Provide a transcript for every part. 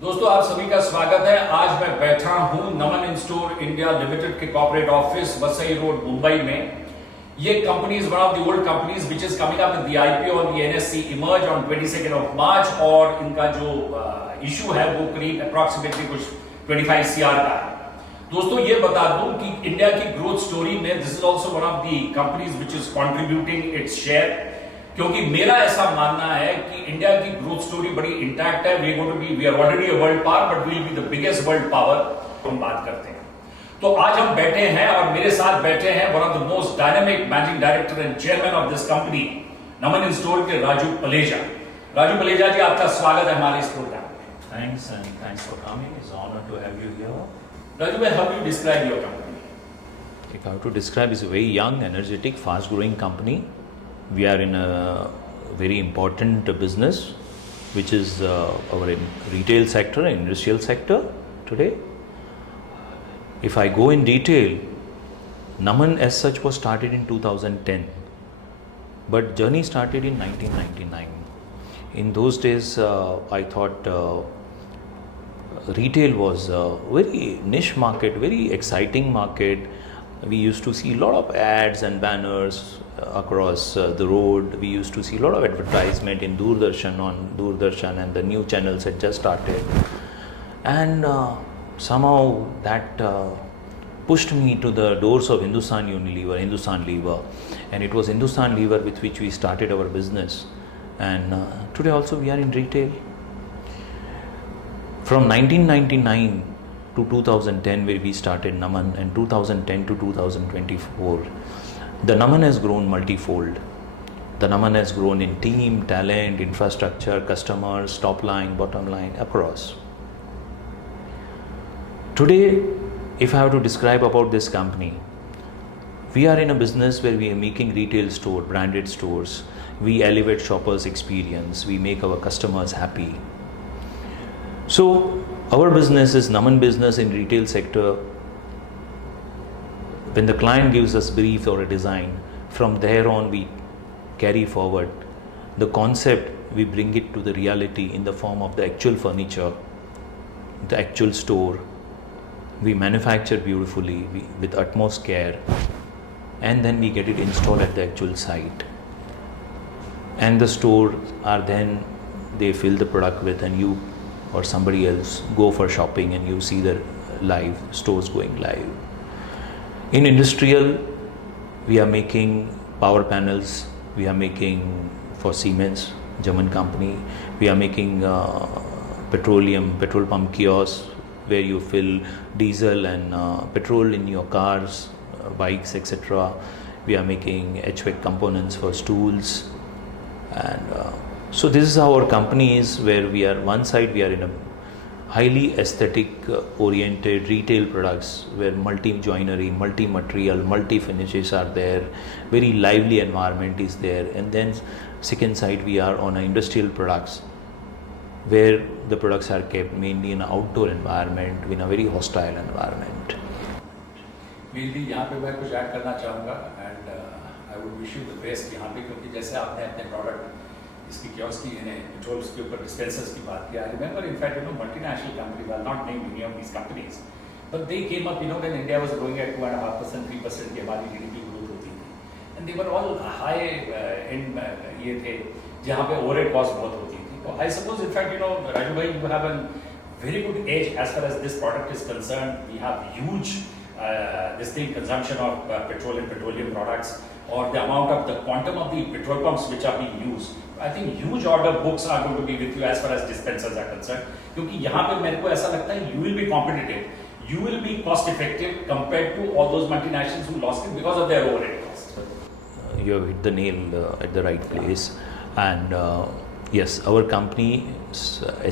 दोस्तों आप सभी का स्वागत है। आज मैं बैठा हूं नमन इन स्टोर इंडिया लिमिटेड के corporate office Vasai road Mumbai में। ये company is one of the old companies which is coming up with the IPO on the NSC emerge on 22nd of March और इनका जो इशू है वो करीब अप्रॉक्सीमेटली कुछ 25 CR का है। दोस्तों ये बता दूं कि इंडिया की ग्रोथ स्टोरी में this is also one of the companies which is contributing its share, क्योंकि मेरा ऐसा मानना है कि इंडिया की ग्रोथ स्टोरी बड़ी इंटैक्ट है। We are already a world power but we will be the biggest world power. हम बात करते हैं तो आज हम बैठे हैं और मेरे साथ बैठे हैं one of the most dynamic managing director and chairman of this company Naman in store के राजू पलेजा। राजू पलेजा जी, आपका स्वागत है हमारे इस प्रोग्राम में। Thanks and thanks for coming. It's an honor to have you here. Raju भाई, how do you describe your company? If I have to describe, it's a very young, energetic, fast-growing company. We are in a very important business, which is our retail sector, industrial sector today. If I go in detail, Naman as such was started in 2010, but journey started in 1999. In those days, I thought retail was a very niche market, very exciting market. We used to see a lot of ads and banners across the road. We used to see a lot of advertisement in Doordarshan, and the new channels had just started. And somehow that pushed me to the doors of Hindustan Lever, and it was Hindustan Lever with which we started our business. And today also we are in retail. From 1999 to 2010, where we started Naman, and 2010 to 2024, the Naman has grown multifold. The Naman has grown in team, talent, infrastructure, customers, top line, bottom line, across. Today, if I have to describe about this company, we are in a business where we are making retail store, branded stores. We elevate shoppers' experience. We make our customers happy. So our business is Naman business in retail sector. When the client gives us brief or a design, from there on we carry forward the concept, we bring it to the reality in the form of the actual furniture, the actual store. We manufacture beautifully with utmost care, and then we get it installed at the actual site. And the store are then, they fill the product with, and you or somebody else go for shopping and you see the live stores going live. In industrial, we are making power panels. We are making for Siemens, German company. We are making petrol pump kiosks where you fill diesel and petrol in your cars, bikes, etc. We are making HVAC components for stools. And so this is how our company is, where we are, one side we are in a highly aesthetic oriented retail products where multi-joinery, multi-material, multi-finishes are there, very lively environment is there. And then second side we are on industrial products where the products are kept mainly in an outdoor environment, in a very hostile environment. Mainly यहाँ पे मैं कुछ add करना चाहूँगा and I would wish you the best यहाँ पे, क्योंकि जैसे आपने अपने प्रोडक्ट इसकी कियोस्क की पेट्रोल्स के ऊपर डिस्पेंसर्स की बात की, I remember in fact multinational company, will not name any of these companies, but they came up when India was growing at 2.5% 3% की हमारी जीडीपी ग्रोथ होती थी, and they were all high in ये थे जहाँ पे ओवरहेड कॉस्ट बहुत होती थी. तो आई सपोज इनफैक्ट राजू भाई, you have an very good as as far as this product is concern. We have huge this thing consumption of petrol and petroleum products, or the amount of the quantum of the petrol pumps which are being used. I think huge order books are going to be with you as far as dispensers are concerned, क्योंकि यहाँ पे मेरे को ऐसा लगता है you will be competitive, you will be cost effective compared to all those multinationals who lost it because of their overhead costs. You have hit the nail at the right place. And yes, our company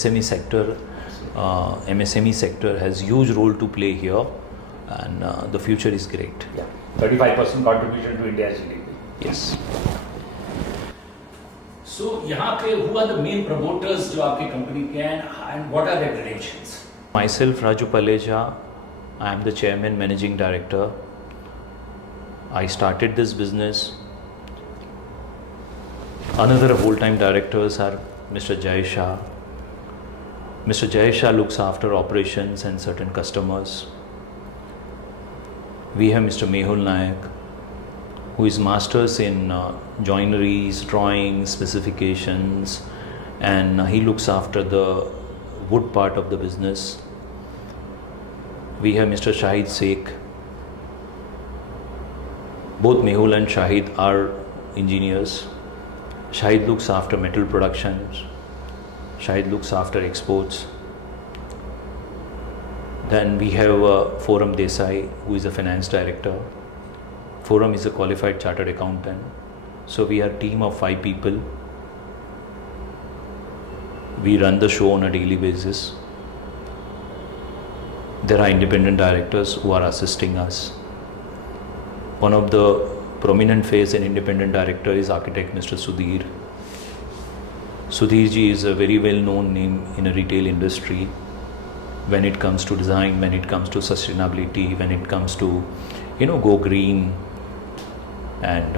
SME sector, MSME sector has huge role to play here. And the future is great. Yeah, 35% contribution to India's GDP. Yes. So यहाँ पे who are the main promoters जो आपकी company के हैं, and what are their credentials? Myself, Raju Paleja. I am the chairman, managing director. I started this business. Another full-time directors are Mr. Jai Shah, Mr. Jayesha looks after operations and certain customers. We have Mr. Mehul Nayak, who is masters in joineries, drawings, specifications, and he looks after the wood part of the business. We have Mr. Shahid Sheikh. Both Mehul and Shahid are engineers. Shahid looks after metal production. Shahid looks after exports. Then we have Forum Desai, who is a finance director. Forum is a qualified chartered accountant. So we are a team of 5 people. We run the show on a daily basis. There are independent directors who are assisting us. One of the prominent face and independent director is architect Mr. Sudhir. Sudhir ji is a very well known name in a retail industry when it comes to design, when it comes to sustainability, when it comes to go green, and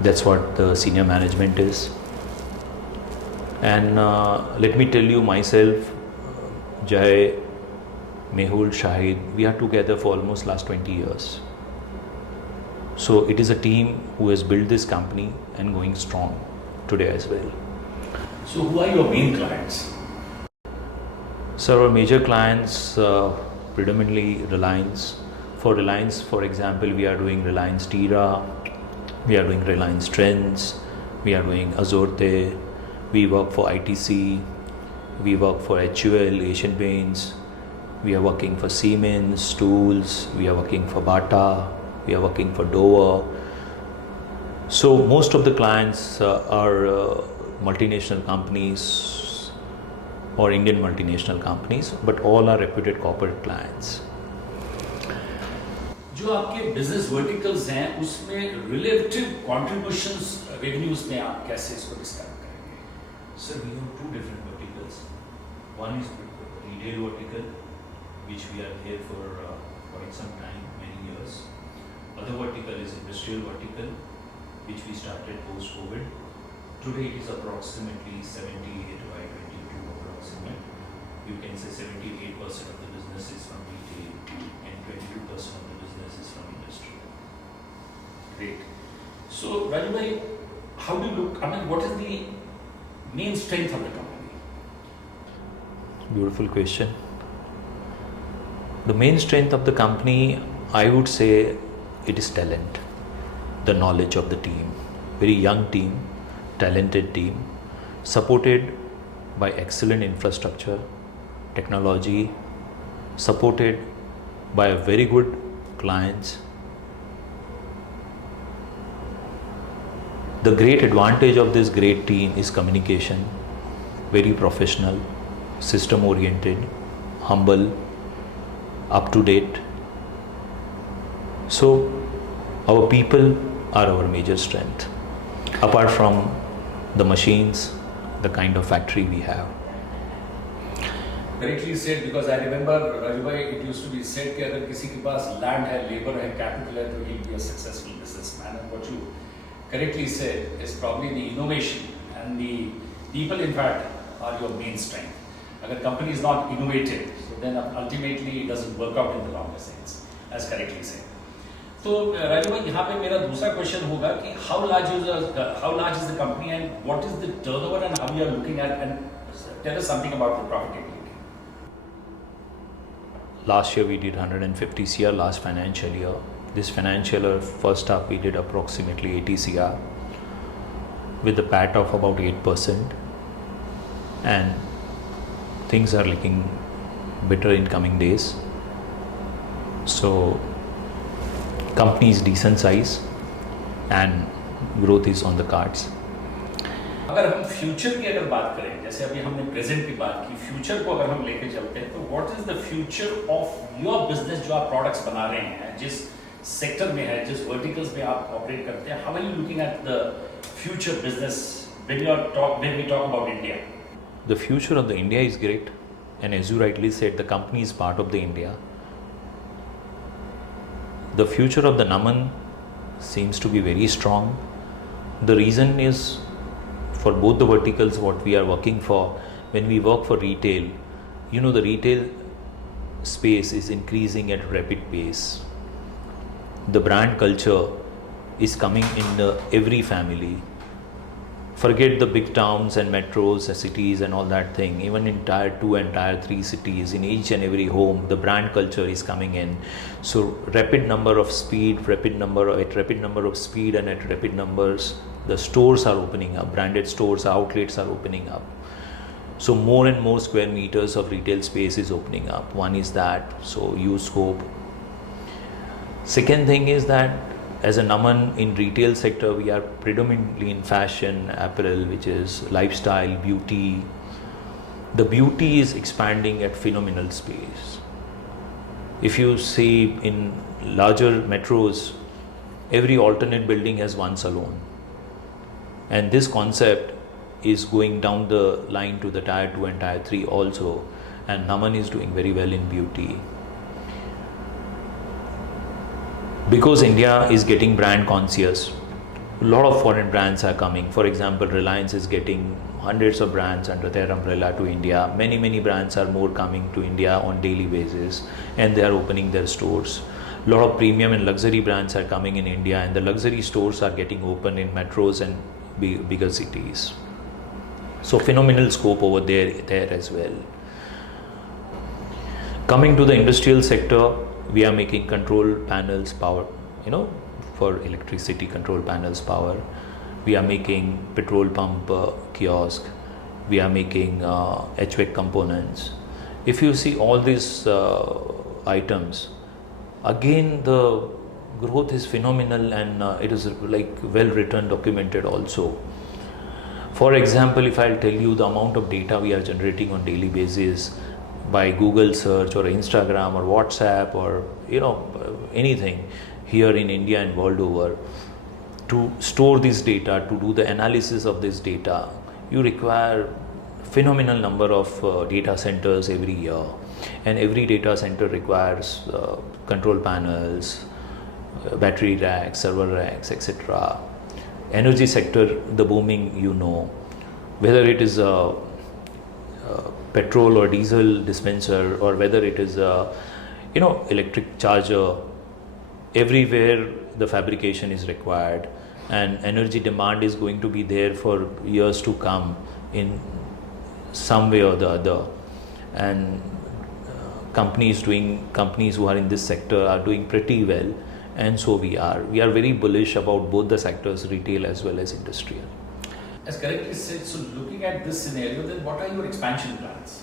that's what the senior management is. And let me tell you myself, Jai, Mehul, Shahid, we are together for almost last 20 years. So it is a team who has built this company and going strong today as well. So who are your main clients? So our major clients, predominantly Reliance. For Reliance, for example, we are doing Reliance Tira, we are doing Reliance Trends, we are doing Azorte, we work for ITC, we work for HUL, Asian Paints, we are working for Siemens, Tools, we are working for Bata, we are working for Dover. So most of the clients are multinational companies or Indian multinational companies, but all are reputed corporate clients. जो आपके business verticals हैं उसमें relative contributions revenues में आप कैसे इसको describe करेंगे? Sir, we have 2 different verticals. One is retail vertical, which we are there for quite some time, many years. Other vertical is industrial vertical, which we started post-COVID. Today it is approximately 78 by 22 approximate. You can say 78% of the business is from retail and 22% of the business is from industry. Great. So Raju bhai, how do you look, what is the main strength of the company? Beautiful question. The main strength of the company, I would say, it is talent, the knowledge of the team. Very young team, talented team, supported by excellent infrastructure, technology, supported by very good clients. The great advantage of this great team is communication, very professional, system oriented, humble, up to date. So our people are our major strength, apart from the machines, the kind of factory we have. Correctly said, because I remember Raju bhai, it used to be said कि अगर किसी के पास land है, labor है, capital है, तो he'll be a successful businessman. And what you correctly said is probably the innovation and the people, in fact, are your main strength. अगर company is not innovative, so then ultimately it doesn't work out in the longer sense, as correctly said. तो राजू भाई, यहाँ पे मेरा दूसरा question होगा कि how large is the company and what is the turnover and how you are looking at, and tell us something about the profitability. Last year we did 150 CR last financial year. This financial year, first half we did approximately 80 CR with a PAT of about 8%, and things are looking better in coming days. So company is decent size and growth is on the cards. अगर हम future की अगर बात करें, जैसे अभी हमने present की बात की, फ्यूचर को अगर हम लेके चलते हैं तो what is the future of your business जो आप प्रोडक्ट्स बना रहे हैं, जिस सेक्टर में है, जिस वर्टिकल्स में आप ऑपरेट करते हैं, how are you looking at the future business when we talk about India? The future of the India is great, and as you rightly said, the company is part of the India. The future of the Naman seems to be very strong. The reason is, for both the verticals what we are working for, when we work for retail, the retail space is increasing at rapid pace. The brand culture is coming in every family. Forget the big towns and metros, cities and all that thing. Even in tier 2 and tier 3 cities, in each and every home, the brand culture is coming in. So rapid number of speed and at rapid numbers, the stores are opening up, branded stores, outlets are opening up. So more and more square meters of retail space is opening up. One is that, so use scope. Second thing is that as a Naman in retail sector, we are predominantly in fashion, apparel, which is lifestyle, beauty. The beauty is expanding at phenomenal space. If you see in larger metros, every alternate building has one salon. And this concept is going down the line to the tier 2 and tier 3 also. And Naman is doing very well in beauty. Because India is getting brand conscious, a lot of foreign brands are coming. For example, Reliance is getting hundreds of brands under their umbrella to India. Many brands are more coming to India on daily basis, and they are opening their stores. A lot of premium and luxury brands are coming in India, and the luxury stores are getting open in metros and bigger cities. So phenomenal scope over there as well. Coming to the industrial sector, we are making control panels power, for electricity control panels power. We are making petrol pump kiosk. We are making HVAC components. If you see all these items, again the growth is phenomenal, and it is like well written, documented also. For example, if I'll tell you the amount of data we are generating on daily basis by Google search or Instagram or WhatsApp or anything here in India and world over, to store this data, to do the analysis of this data, you require phenomenal number of data centers every year, and every data center requires control panels, battery racks, server racks, etc. Energy sector, the booming, whether it is a petrol or diesel dispenser, or whether it is a electric charger, everywhere the fabrication is required, and energy demand is going to be there for years to come in some way or the other. And companies who are in this sector are doing pretty well, and so we are very bullish about both the sectors, retail as well as industrial. As correctly said, so looking at this scenario, then what are your expansion plans?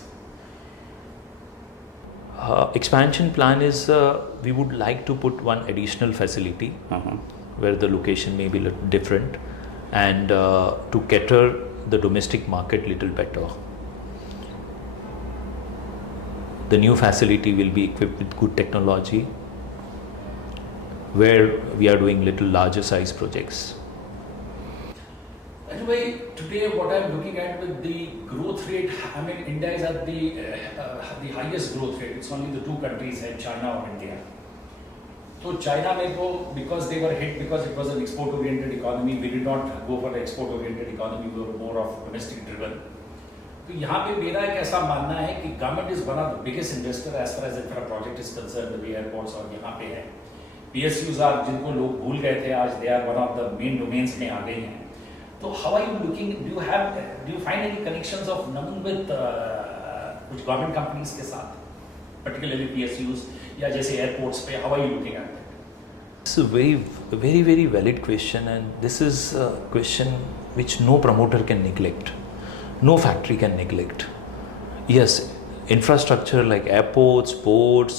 Expansion plan is we would like to put one additional facility where the location may be different, and to cater the domestic market little better. The new facility will be equipped with good technology, where we are doing little larger size projects. Anyway, today what I'm looking at with the growth rate, India is at the highest growth rate. It's only the two countries, China or India. So China may go, because they were hit because it was an export-oriented economy. We did not go for the export-oriented economy. We were more of domestic-driven. तो यहाँ पे मेरा एक ऐसा मानना है कि government is one of the biggest investor as far as infra project is concern, the airports और यहाँ पे है PSUs आर, जिनको लोग भूल गए थे, आज they are one of the main domains में आ गई हैं. तो how are you looking, do you find any connections of Naman with कुछ गवर्नमेंट कंपनीज के साथ, particularly PSUs या जैसे एयरपोर्ट्स पे, how are you looking at that? It's a very valid question, and this is a question which no promoter can neglect, no factory can neglect. Yes, infrastructure like airports, ports,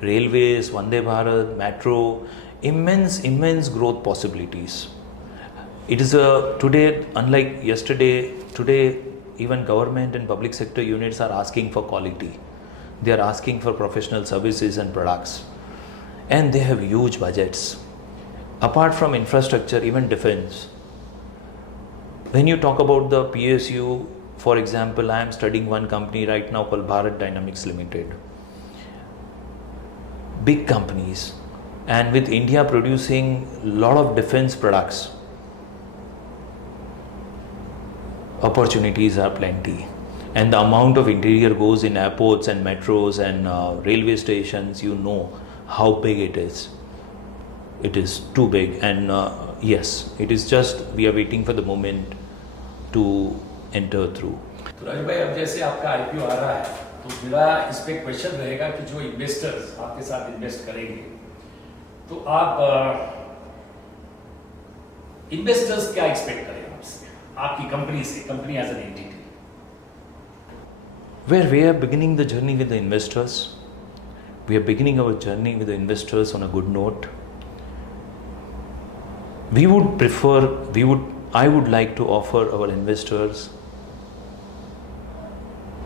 railways, Vande Bharat, metro, immense growth possibilities. It is today, unlike yesterday, today even government and public sector units are asking for quality. They are asking for professional services and products. And they have huge budgets. Apart from infrastructure, even defense. When you talk about the PSU, for example, I am studying one company right now called Bharat Dynamics Limited. Big companies. And with India producing a lot of defense products, opportunities are plenty. and the amount of interior goes in airports and metros and railway stations, you know how big it is. It is too big, and yes, it is just we are waiting for the moment to enter through. तो राजू भाई, अब जैसे आपका IPO आ रहा है, तो मेरा इस पे क्वेश्चन रहेगा कि जो इन्वेस्टर्स आपके साथ इन्वेस्ट करेंगे, तो आप इन्वेस्टर्स क्या एक्सपेक्ट करें आपसे, आपकी कंपनी से, company as an entity? Where we are beginning the journey with the investors, we are beginning our journey with the investors on a good note. I would like to offer our investors,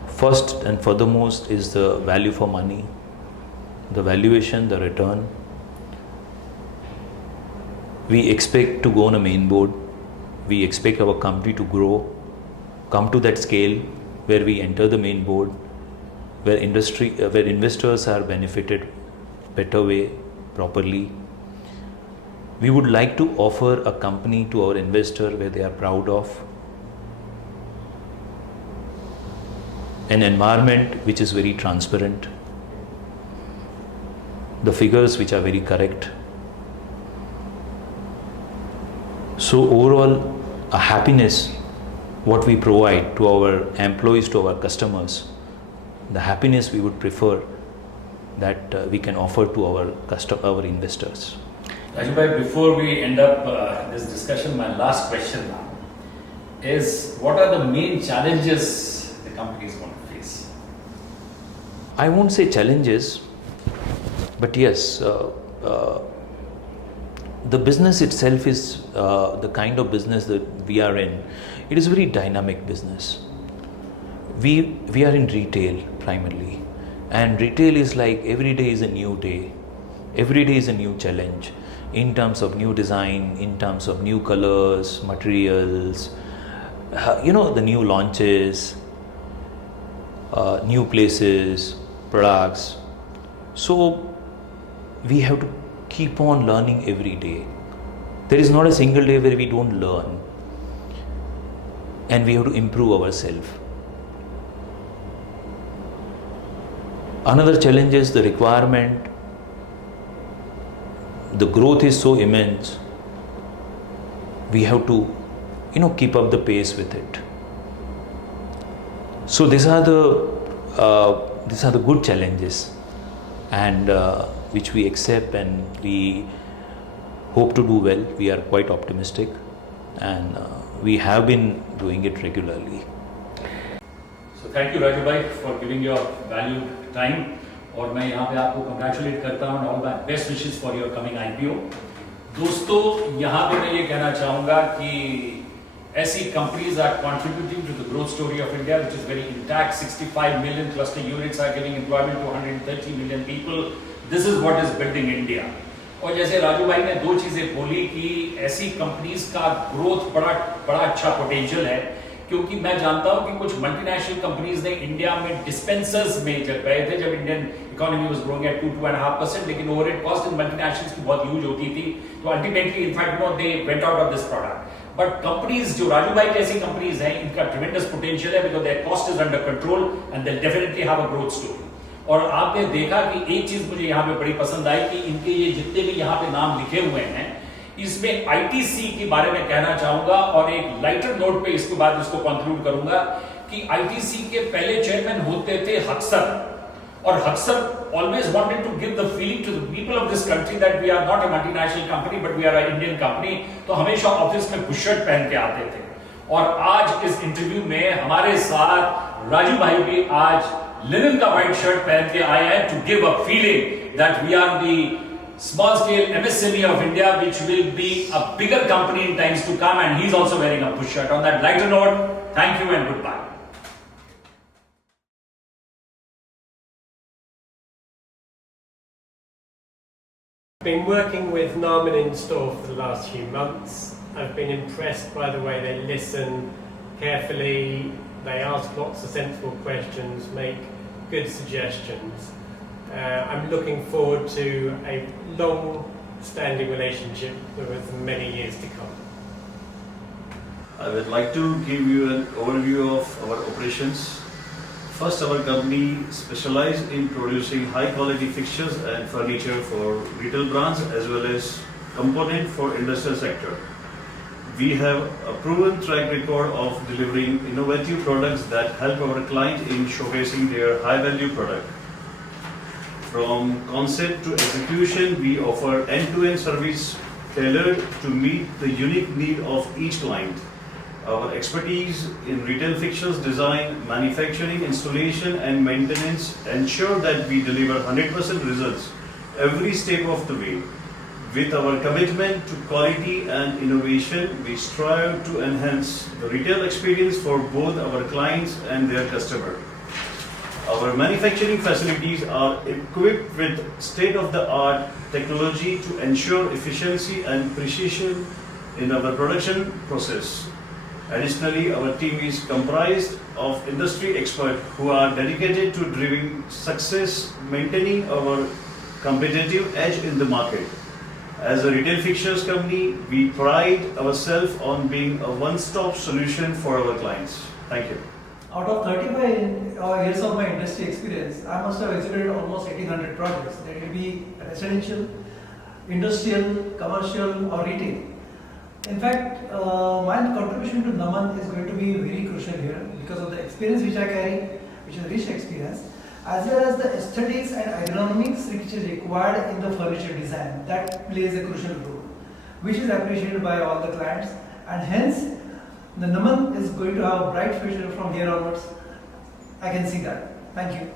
first and foremost is the value for money, the valuation, the return. We expect to go on a main board. We expect our company to grow, come to that scale where we enter the main board, where investors are benefited better way, properly. We would like to offer a company to our investor where they are proud of, an environment which is very transparent, the figures which are very correct. So overall, a happiness, what we provide to our employees, to our customers, the happiness we would prefer that we can offer to our investors. Raju bhai, before we end up this discussion, my last question now is, what are the main challenges the company is going to face? I won't say challenges, but yes, the business itself is the kind of business that we are in. It is a very dynamic business. We are in retail primarily, and retail is like every day is a new day. Every day is a new challenge in terms of new design, in terms of new colors, materials, the new launches, new places, products. So we have to keep on learning every day. There is not a single day where we don't learn, and we have to improve ourselves. Another challenge is the requirement. The growth is so immense. We have to, keep up the pace with it. So these are the good challenges, and which we accept, and we hope to do well. We are quite optimistic, and we have been doing it regularly. So thank you Raju bhai for giving your valued time, और मैं यहाँ पे आपको congratulate करता हूँ, and all my best wishes for your coming IPO. दोस्तों, यहाँ पे मैं ये कहना चाहूँगा कि ऐसी companies are contributing to the growth story of India, which is very intact. 65 million cluster units are giving employment to 130 million people. This is what is building India. और जैसे राजू भाई ने दो चीजें बोली कि ऐसी कंपनीज का ग्रोथ बड़ा अच्छा पोटेंशियल है, क्योंकि मैं जानता हूं कि कुछ मल्टीनेशनल कंपनीज ने इंडिया में डिस्पेंसर्स में जब गए थे, जब Indian economy was growing at 2.5%, लेकिन ओवरहेड कॉस्ट इन मल्टीनेशनल्स की बहुत ह्यूज होती थी, तो ultimately in fact they went out of this product. But companies जो राजू भाई जैसी कंपनीज हैं, इनका ट्रेमेंडस पोटेंशियल है, because there cost is under control and they definitely have a growth story. और आपने देखा कि एक चीज मुझे यहाँ पे बड़ी पसंद आई कि इनके ये जितने भी यहाँ पे नाम लिखे हुए हैं, इसमें आईटीसी के बारे में कहना चाहूंगा, और एक लाइटर नोट पे इसके बाद इसको कंक्लूड करूंगा कि आईटीसी के पहले चेयरमैन होते थे हक्सर, और Haksar always wanted to give the feeling to the people of this country that we are not a multinational company but we are a Indian company. तो हमेशा ऑफिस में बुशर्ट पहन के आते थे, और आज इस इंटरव्यू में हमारे साथ राजू भाई भी आज लिनन का व्हाइट शर्ट पहन के आए हैं, to give a feeling that we are the small scale MSME of India, which will be a bigger company in times to come, and he's also wearing a push shirt. On that lighter note, thank you and goodbye. Been working with Narman in store for the last few months. I've been impressed by the way they listen carefully, they ask lots of sensible questions, make good suggestions. I'm looking forward to a long-standing relationship with many years to come. I would like to give you an overview of our operations First, our company specializes in producing high quality fixtures and furniture for retail brands as well as component for industrial sector. We have a proven track record of delivering innovative products that help our client in showcasing their high value product. From concept to execution, we offer end-to-end service tailored to meet the unique need of each client. Our expertise in retail fixtures design, manufacturing, installation and maintenance ensure that we deliver 100% results every step of the way. With our commitment to quality and innovation, we strive to enhance the retail experience for both our clients and their customers. Our manufacturing facilities are equipped with state-of-the-art technology to ensure efficiency and precision in our production process. Additionally, our team is comprised of industry experts who are dedicated to driving success, maintaining our competitive edge in the market. As a retail fixtures company, we pride ourselves on being a one-stop solution for our clients. Thank you. Out of 35 years of my industry experience, I must have executed almost 1800 projects. That will be residential, industrial, commercial or retail. In fact, my contribution to Naman is going to be very crucial here because of the experience which I carry, which is a rich experience, as well as the aesthetics and ergonomics which is required in the furniture design. That plays a crucial role, which is appreciated by all the clients, and hence the Naman is going to have a bright future from here onwards. I can see that. Thank you.